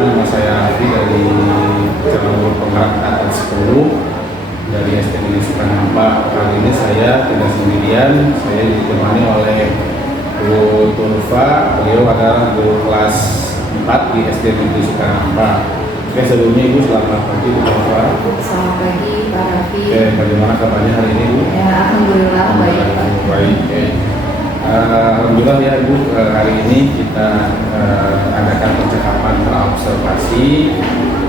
nama saya Adi dari Jalur Penggerak Angkatan 10 dari SD Negeri Sukanhampa. Kali ini saya tidak sendirian, saya ditemani oleh Bu Turfa. Beliau adalah guru kelas 4 di SD Negeri Sukanhampa. Oke, sebelumnya Ibu selamat pagi Bu Turfa. Selamat pagi Pak Raffi. Oke, bagaimana kabarnya hari ini Bu? Ya, alhamdulillah baik Pak. Baik. Alhamdulillah ya Ibu, hari ini kita adakan percakapan praobservasi.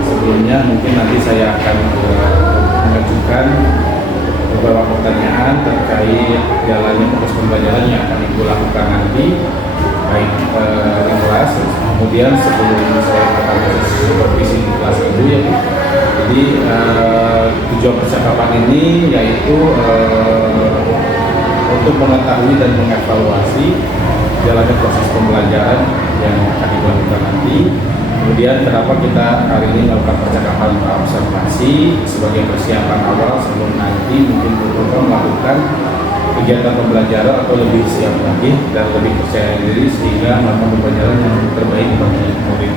Sebelumnya mungkin nanti saya akan mengajukan beberapa pertanyaan terkait jalannya proses pembelajaran yang akan Ibu lakukan nanti, baik di kelas. Kemudian sebelum saya akan supervisi di kelas Ibu ya Bu. Jadi tujuan percakapan ini yaitu untuk mengetahui dan mengevaluasi jalannya proses pembelajaran yang akan dilakukan nanti. Kemudian kenapa kita hari ini melakukan percakapan observasi sebagai persiapan awal sebelum nanti mungkin beberapa melakukan kegiatan pembelajaran atau lebih siap lagi dan lebih percaya diri sehingga melakukan pembelajaran yang terbaik bagi murid.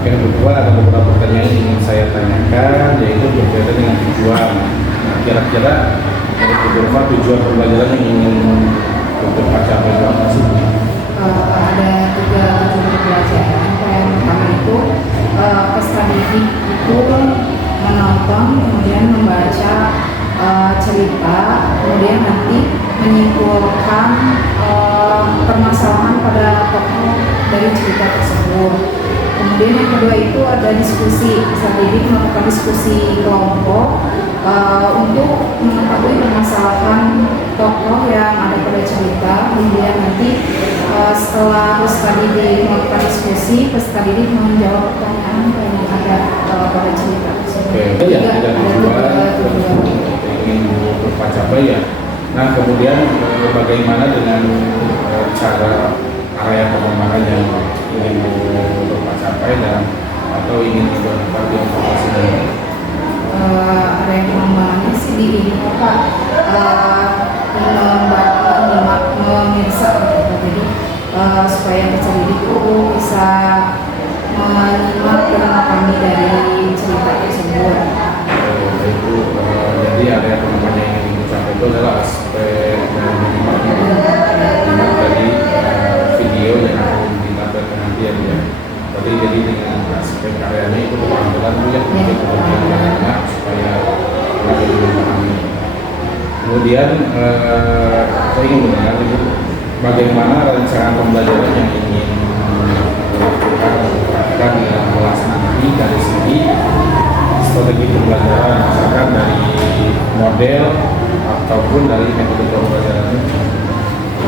Oke, kedua ada beberapa pertanyaan yang ingin saya tanyakan, yaitu berkaitan dengan tujuan. Nah, kira-kira beberapa tujuan pembelajaran yang ingin Bapak capai apa sih? Ada 3 tujuan pembelajaran. Yang pertama itu peserta didik itu menonton, kemudian membaca cerita, kemudian nanti menyimpulkan permasalahan pada tokoh dari cerita tersebut. Kemudian yang kedua itu ada diskusi. Peserta didik melakukan diskusi kelompok untuk mengetahui permasalahan tokoh yang ada pada cerita. Kemudian nanti setelah peserta didik melakukan diskusi, peserta didik menjawab pertanyaan yang ada pada cerita. Oke, ya, tidak tujuan ingin Bapak capai ya. Nah, kemudian bagaimana dengan cara area pengembangan yang ingin Bapak capai dan atau ingin Bapak dievaluasi dari area pengembangannya sih di ini Pak, memirsa gitu. Jadi supaya peserta didik itu bisa menyimak dan memahami dari cerita tersebut. Itu jadi area pengembangan yang ingin dicapai itu adalah aspek dari menyimak dari video yang akan ditampilkan nanti ya. Jadi dengan aspek areanya itu pelan-pelan dulu ya, mungkin bagaimana supaya lebih memahami. Kemudian saya ingin mendengar Ibu, bagaimana rencana pembelajaran yang ingin dilakukan dalam kelas nanti dari segi strategi pembelajaran, misalkan dari model ataupun dari metode pembelajaran.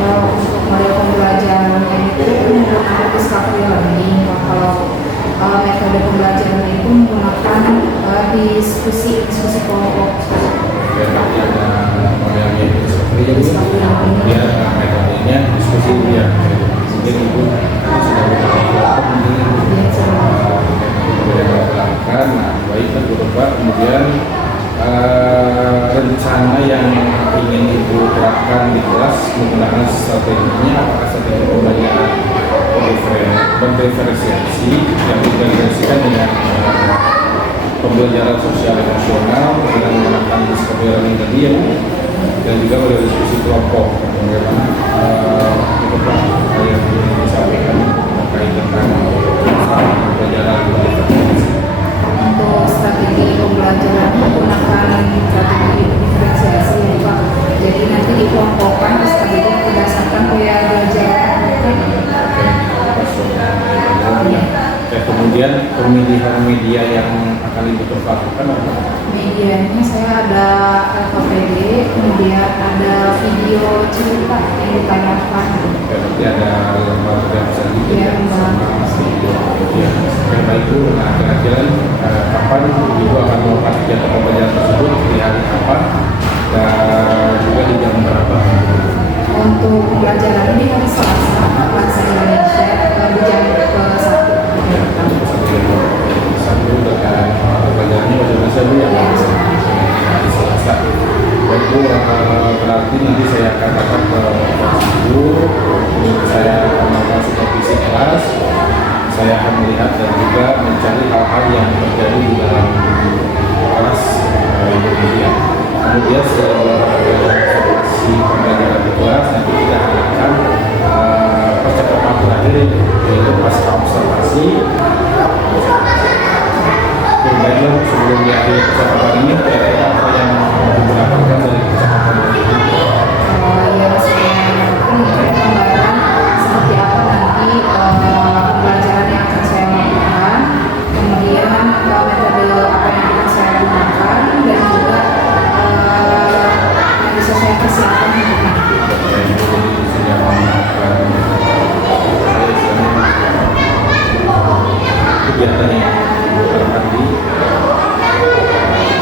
Untuk model pembelajaran itu menggunakan discovery learning. Kalau metode pembelajaran itu menggunakan diskusi kelompok. Oke, nanti ada modelnya discovery ya Bu. Kemudian metodenya diskusi ya. Mungkin Ibu sudah beberapa dilakukan. Nah, baik kan Bu Bapak. Kemudian rencana yang ingin Ibu terapkan di kelas menggunakan strateginya, apakah strategi pembelajaran berdiferensiasi yang didiferensiasikan dengan pembelajaran sosial emosional dengan menggunakan discovery learning tadi ya Bu, dan juga pada diskusi kelompok. Bagaimana yang ingin disampaikan terkait tentang pembelajaran berdiferensiasi? Untuk strategi pembelajaran menggunakan strategi diferensiasi ya Pak. Jadi nanti dikelompokkan strategi berdasarkan gaya belajar mereka. Kemudian pemilihan media yang akan Ibu lakukan apa? Medianya saya ada LKPD, kemudian ada video cerita yang ditayangkan. Berarti ada lembaga besar gitu Ya, sama video. Ya, baik Bu. Nah, kira-kira kapan Ibu akan melakukan kegiatan pembelajaran tersebut, di hari apa dan juga di jam berapa? Untuk pembelajaran ini hari Selasa bahasa Indonesia di jam ke-1. Satu dengan pembelajarannya bahasa Indonesia Bu ya. Hari Selasa. Baik Bu, berarti nanti saya akan datang ke Ibu, saya akan melakukan supervisi kelas. saya akan melihat dan juga mencari hal-hal yang terjadi di dalam kelas ibu media. Kemudian setelah observasi pembelajaran di kelas, nanti kita akan percakapan terakhir, yaitu pasca observasi. Kemudian sebelum diakhiri percakapan ini, kira-kira apa yang digunakan dari percakapan ini? Ya, mungkin gambaran seperti apa nanti pembelajaran yang akan saya lakukan, kemudian metode apa yang akan saya gunakan, dan juga yang bisa saya persiapkan untuk nanti. Kegiatan yang dilakukan di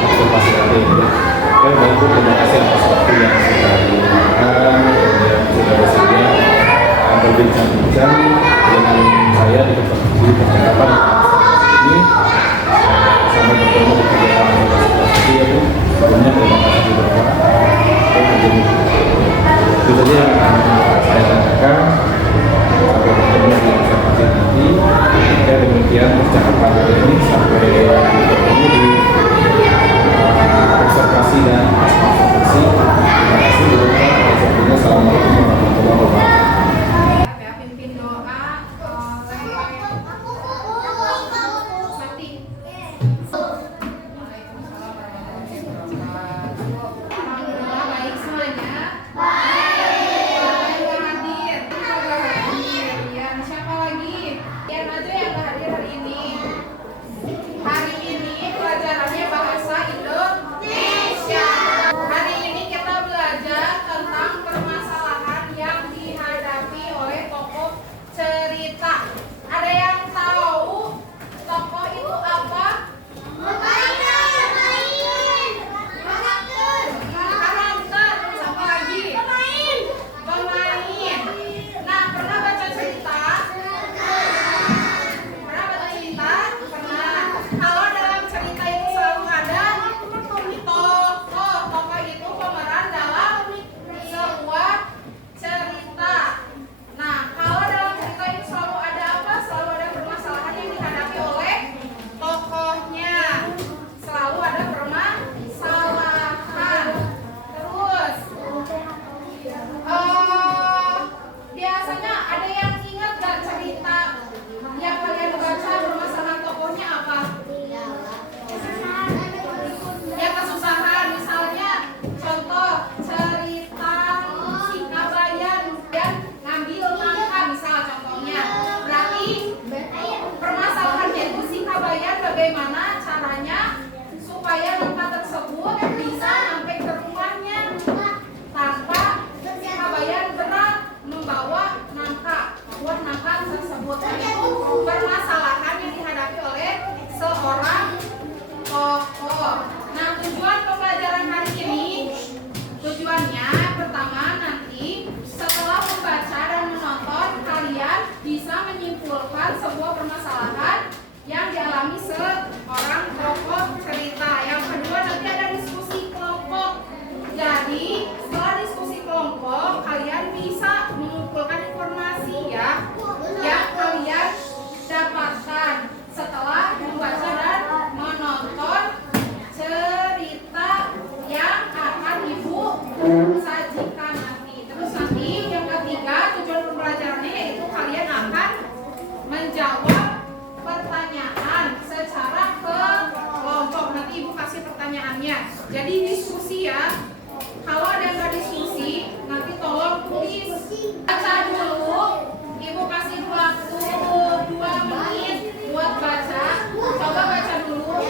observasi tadi ya. Baik Bu, terima kasih atas waktu yang sudah digunakan, kemudian sudah bersedia berbincang-bincang dengan saya di percakapan ini. Sampai bertemu di kegiatan observasi ya Bu. Sebelumnya terima kasih juga Pak. Itu saja yang akan saya tanyakan. Sampai bertemu di observasi nanti. Ya, demikian percakapan ini, sampai bertemu di observasi dan observasi. Terima kasih Bu. Assalamualaikum warahmatullahi wabarakatuh. Ya, pimpin doa mati. Waalaikumsalam warahmatullahi wabarakatuh. Alhamdulillah, baik semuanya. Yang hadir. Ya, siapa lagi? Yang aja yang nggak hadir hari ini. Hari ini pelajarannya bahasa Indonesia. Hari ini kita belajar tentang permasalahan yang dihadapi oleh tokoh cerita. Ada yang tahu tokoh itu apa? Karakter. Siapa lagi? Pemain. Nah, pernah baca cerita? Pernah baca cerita? Pernah. Kalau dalam cerita itu selalu ada tokoh. Tokoh itu pemeran dalam sebuah cerita. Nah, kalau dalam cerita itu selalu ada apa? Selalu ada permasalahan yang dihadapi oleh tokohnya. Selalu ada permasalahan. Terus, biasanya ada yang ingat gak cerita yang kalian baca permasalahan tokohnya apa? Yang kesusahan, misalnya contoh cerita si Kabayan dan ngambil nangka, misal contohnya. Berarti permasalahannya itu si Kabayan bagaimana caranya supaya nangka tersebut bisa sampai ke rumahnya tanpa si Kabayan berat membawa nangka, buat nangka tersebut. Itu permasalahan yang dihadapi oleh seorang tokoh. Nah, tujuan pembelajaran hari ini, tujuannya pertama nanti setelah membaca dan menonton, kalian bisa menyimpulkan sebuah permasalahan yang dialami seorang tokoh cerita. Yang kedua, nanti ada diskusi kelompok. Jadi setelah diskusi kelompok, kalian bisa mengumpulkan informasi ya yang kalian dapatkan setelah membaca dan menonton cerita yang akan Ibu sajikan nanti. Terus nanti yang ketiga, tujuan pembelajarannya yaitu kalian akan menjawab pertanyaan secara kelompok. Nanti Ibu kasih pertanyaannya. Jadi diskusi ya. Kalau ada yang nggak diskusi, nanti tolong tulis. Baca dulu. Ibu kasih waktu 2 menit buat baca. Coba baca dulu.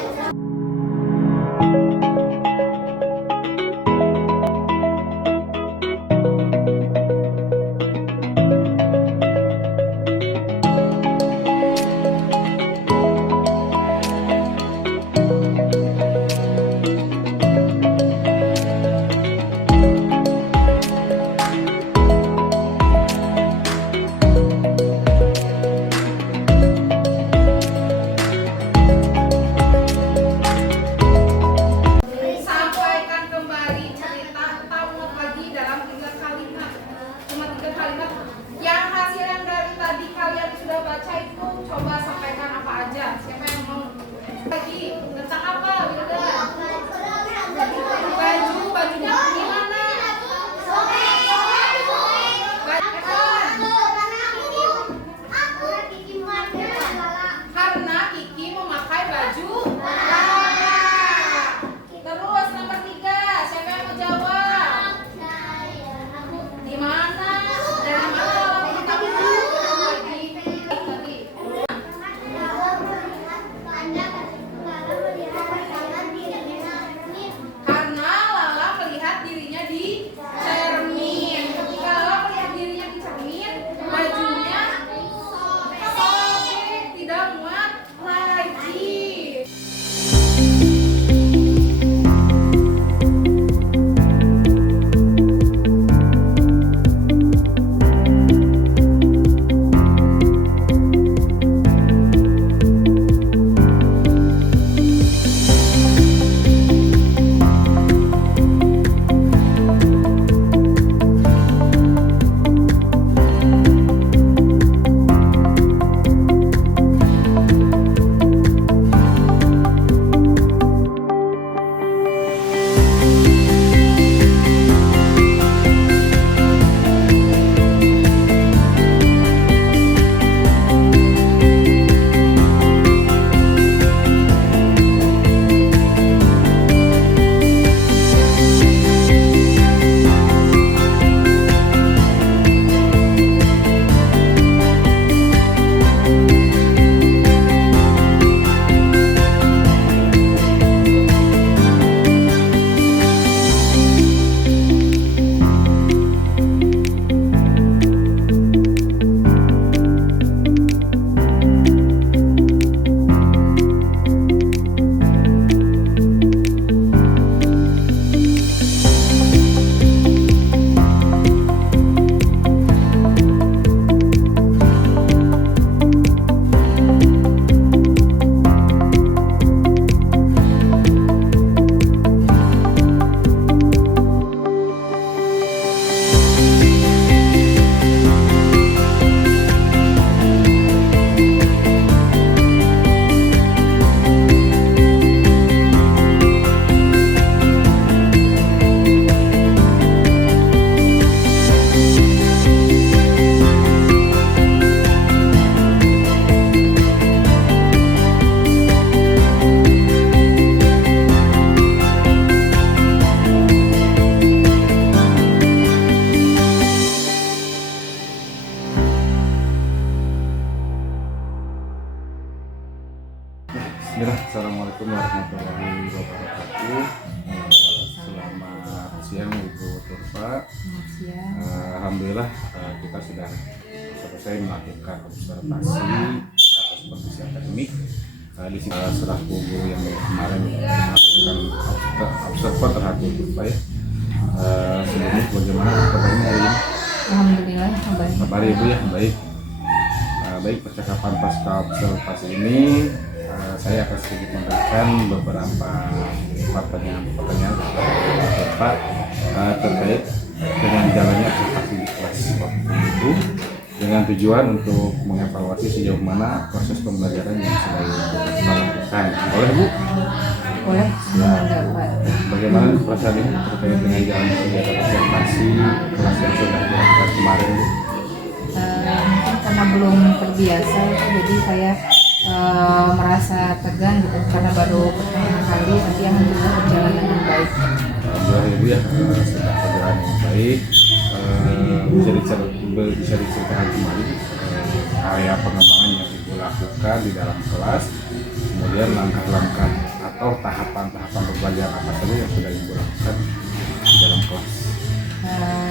Bismillah, Assalamualaikum warahmatullahi wabarakatuh. Selamat siang Ibu Turfa. Alhamdulillah kita sudah selesai melakukan observasi atas kondisi akademik. Di sini selaku guru yang kemarin melakukan observasi terhadap Turfa ya. Sebelumnya bagaimana kabarnya hari ini? Alhamdulillah baik. Kabar Ibu ya, baik. Baik, percakapan pasca observasi ini saya akan sedikit memberikan beberapa pertanyaan Pak terkait dengan jalannya observasi di kelas waktu itu dengan tujuan untuk mengevaluasi sejauh mana proses pembelajaran yang sudah dilakukan. Boleh Bu? Boleh. Pak. Bagaimana perasaan ini terkait dengan jalannya kegiatan observasi kelas yang sudah dilakukan kemarin Bu? Mungkin karena belum terbiasa jadi saya merasa tegang gitu karena baru pertama kali, tapi alhamdulillah berjalan dengan baik. Alhamdulillah Ibu ya, sudah berjalan dengan baik. Bisa diceritakan kembali area pengembangan yang Ibu lakukan di dalam kelas, kemudian langkah-langkah atau tahapan-tahapan pembelajaran apa saja yang sudah Ibu lakukan di dalam kelas.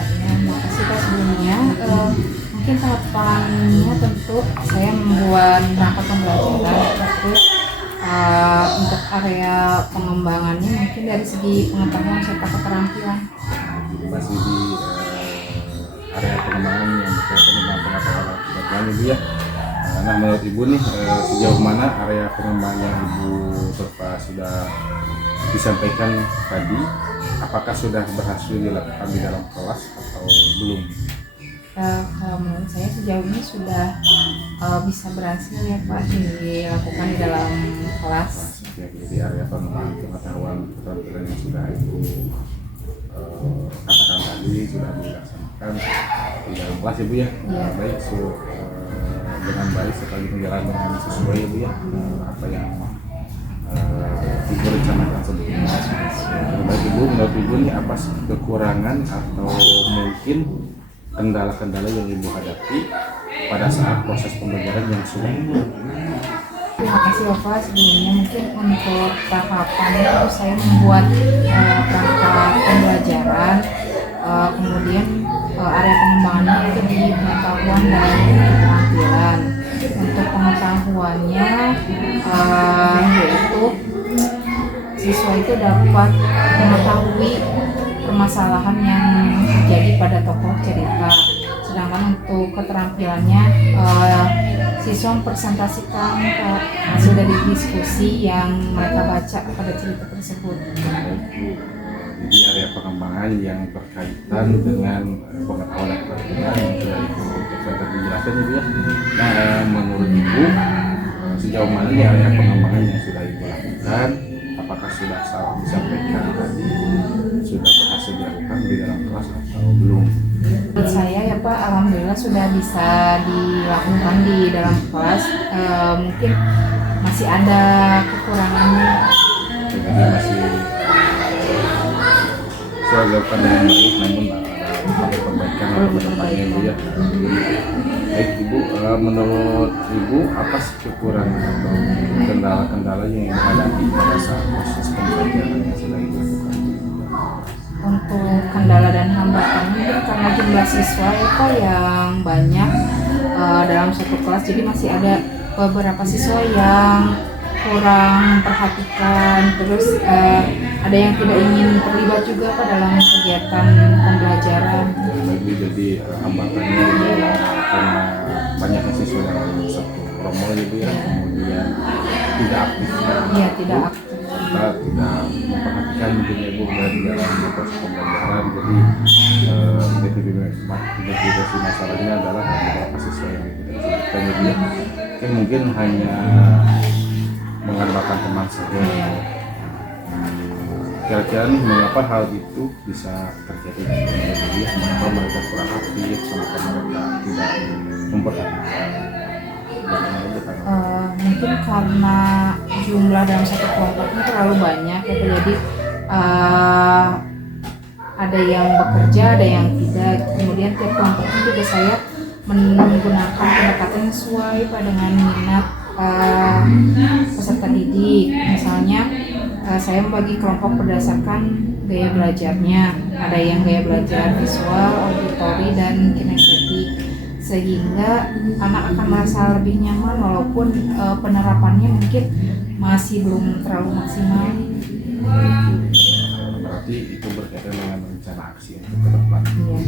Terima kasih Pak sebelumnya. Mungkin tahapannya tentu saya membuat rangka pembelajaran, terus untuk area pengembangannya mungkin dari segi pengetahuan serta keterampilan. Masih di area pengembangan yang berkaitan dengan pengetahuan keterampilan Ibu ya. Nah menurut Ibu nih sejauh mana area pengembangan yang Ibu Turfa sudah disampaikan tadi, apakah sudah berhasil dilakukan di dalam kelas atau belum? Menurut saya sejauh ini sudah bisa berhasil ya Pak dilakukan di dalam kelas. Jadi area pengembangan pengetahuan keterampilan yang sudah Ibu katakan tadi sudah dilaksanakan di dalam kelas Ibu ya. Baik, dengan baik sekali berjalan dengan sesuai Ibu ya apa yang Ibu rencanakan sebelumnya. Baik Ibu, menurut Ibu ini apa kekurangan atau mungkin kendala-kendala yang Ibu hadapi pada saat proses pembelajaran yang sudah Terima kasih Bapak. Sebelumnya mungkin untuk tahapan itu saya membuat perangkat pembelajaran, kemudian area pengembangannya itu di pengetahuan dan keterampilan. Untuk pengetahuannya yaitu siswa itu dapat mengetahui permasalahan yang terjadi pada tokoh cerita. Sedangkan untuk keterampilannya siswa mempresentasikan hasil dari diskusi yang mereka baca pada cerita tersebut. Jadi area pengembangan yang berkaitan dengan pengetahuan dan keterampilan yang sudah Ibu jelaskan Ibu ya. Nah menurut Ibu sejauh mana nih area pengembangan yang sudah Ibu lakukan? Apakah sudah salah disampaikan tadi, sudah berhasil dilakukan di dalam kelas atau belum? Menurut saya ya Pak, alhamdulillah sudah bisa dilakukan di dalam kelas. Mungkin masih ada kekurangannya. Jadi masih sudah dilakukan dengan baik, namun ada perbaikan atau kedepannya Ibu ya. Baik Ibu, menurut Ibu apa sih kekurangan atau kendala-kendala yang dihadapi pada saat proses pembelajaran yang sudah Ibu lakukan? Untuk kendala dan hambatannya mungkin karena jumlah siswa ya Pak yang banyak dalam satu kelas, jadi masih ada beberapa siswa yang kurang memperhatikan, terus ada yang tidak ingin terlibat juga Pak dalam kegiatan pembelajaran. Jadi hambatannya karena banyaknya siswa yang satu rombongan Ibu ya, kemudian tidak aktif. Iya, tidak aktif. Kita tidak memperhatikan mungkin Ibu dari dalam proses pembelajaran. Jadi identifikasi masalahnya adalah beberapa siswa yang tidak disebutkan Ibu ya. Mungkin hanya mengandalkan teman saja. Kira-kira nih mengapa hal itu bisa terjadi dengan Ibu ya? Mengapa mereka kurang aktif, mengapa mereka tidak memperhatikan? Mungkin karena jumlah dalam satu kelompoknya terlalu banyak ya, jadi ada yang bekerja, ada yang tidak. Kemudian tiap kelompoknya juga saya menggunakan pendekatan yang sesuai dengan minat peserta terdidik. Misalnya saya membagi kelompok berdasarkan gaya belajarnya. Ada yang gaya belajar visual, auditori, dan kinestetik, sehingga anak akan merasa lebih nyaman walaupun penerapannya mungkin masih belum terlalu maksimal. Berarti itu berkaitan dengan rencana aksi untuk ke depan. Iya.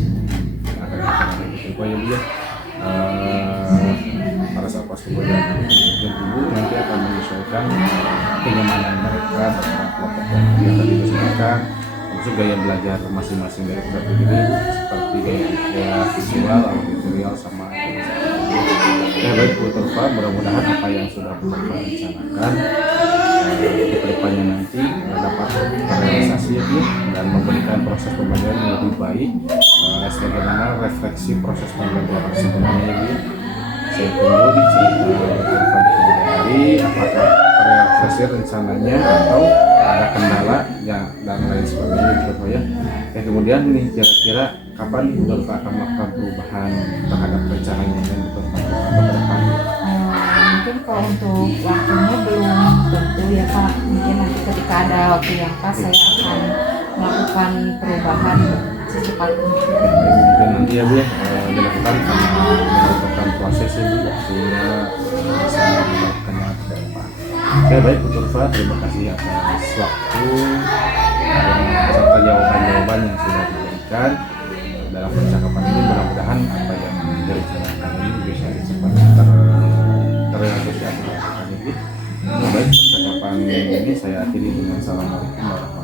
Akan rencana itu Pak ya Bu ya. Pada saat pas pembelajaran yang dulu nanti akan menyesuaikan kenyamanan mereka dengan kelompok yang tadi disebutkan, termasuk gaya belajar masing-masing dari peserta didik seperti gaya visual, auditorial, sama ya. Baik Bu Turfa, mudah-mudahan apa yang sudah Bu Turfa rencanakan ke depannya nanti dapat terrealisasi ya Bu, dan memberikan proses pembelajaran yang lebih baik sebagaimana refleksi proses pembelajaran sebelumnya ya Bu. Saya tunggu di cerita Bu Turfa di kemudian hari, apakah terrealisasi rencananya atau ada kendala dan lain sebagainya gitu ya. Kemudian nih kira-kira kapan Bu Turfa akan melakukan perubahan terhadap rencananya yang Bu Turfa lakukan ke depan? Mungkin kalau untuk waktunya belum tentu ya Pak. Mungkin nanti ketika ada waktu yang pas saya akan melakukan perubahan secepatnya. Mungkin nanti ya Bu ya dilakukan melakukan proses ini sehingga bisa melakukannya ke depan. Oke baik Bu Turfa, terima kasih atas waktu serta jawaban-jawaban yang sudah diberikan dalam percakapan ini. Mudah-mudahan apa yang direncanakan ini bisa cepat terrealisasi. Baik, percakapan ini saya akhiri dengan assalamualaikum warahmatullahi wabarakatuh.